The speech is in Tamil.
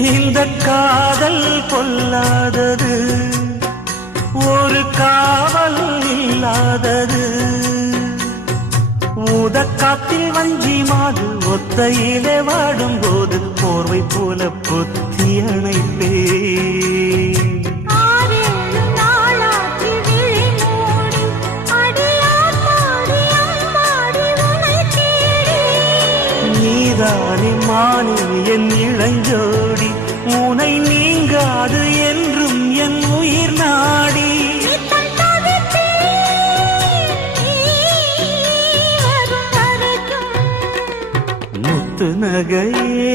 இந்த காதல் பொல்லாதது, ஒரு காவல் இல்லாதது. ஊதக்காத்தில் வஞ்சி மாது ஒத்தையிலே வாடும் போது போர்வை போல பொத்தி அணைப்பே. நீதானே மானே என் இளஞ்சோடி, உனை நீங்காது என்றும் என் உயிர் நாடி. முத்து நகையே